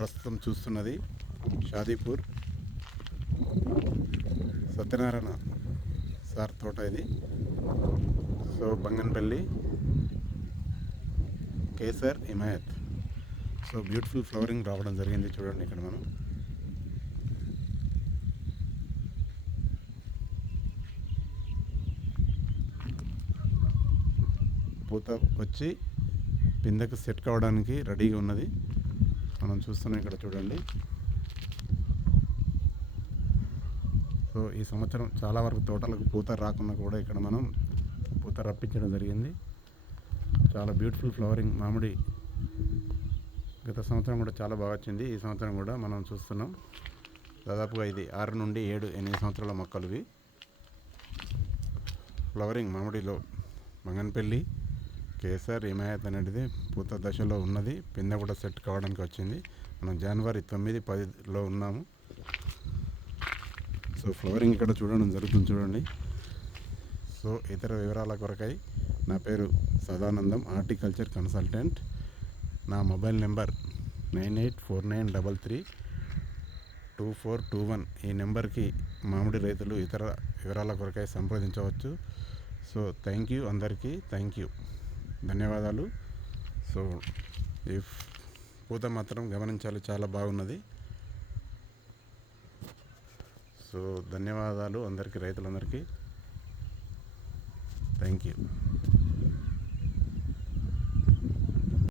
ప్రస్తుతం చూస్తున్నది షాదీపూర్ సత్యనారాయణ సార్ తోట ఇది. So Banganapalli kesar Himayat. So beautiful flowering రావడం జరిగింది. చూడండి ఇక్కడ మనం పూత వచ్చి పిందెకు సెట్ కావడానికి రెడీగా ఉన్నది. మనం చూస్తున్నాం ఇక్కడ చూడండి. సో ఈ సంవత్సరం చాలా వరకు తోటలకు పూత రాకున్నా కూడా ఇక్కడ మనం పూత రప్పించడం జరిగింది. చాలా బ్యూటిఫుల్ ఫ్లవరింగ్ మామిడి గత సంవత్సరం కూడా చాలా బాగా వచ్చింది. ఈ సంవత్సరం కూడా మనం చూస్తున్నాం. దాదాపుగా ఇది 6 నుండి 7, 8 సంవత్సరాల మొక్కలు ఇవి. ఫ్లవరింగ్ మామిడిలో బంగన్పల్లి కేసర్ హిమాయత్ అనేది పూత దశలో ఉన్నది. పిందె కూడా సెట్ కావడానికి వచ్చింది. మనం జనవరి 9, 10లో ఉన్నాము. సో ఫ్లవరింగ్ ఇక్కడ చూడడం జరుగుతుంది చూడండి. సో ఇతర వివరాల కొరకై నా పేరు సదానందం, హార్టికల్చర్ కన్సల్టెంట్. నా మొబైల్ నెంబర్ 9849332421. ఈ నెంబర్కి మామిడి రైతులు ఇతర వివరాల కొరకై సంప్రదించవచ్చు. సో థ్యాంక్ యూ అందరికీ, థ్యాంక్ యూ, ధన్యవాదాలు. సో ఈ పూత మాత్రం గమనించాలి, చాలా బాగున్నది. సో ధన్యవాదాలు అందరికీ, రైతులందరికీ. Thank you.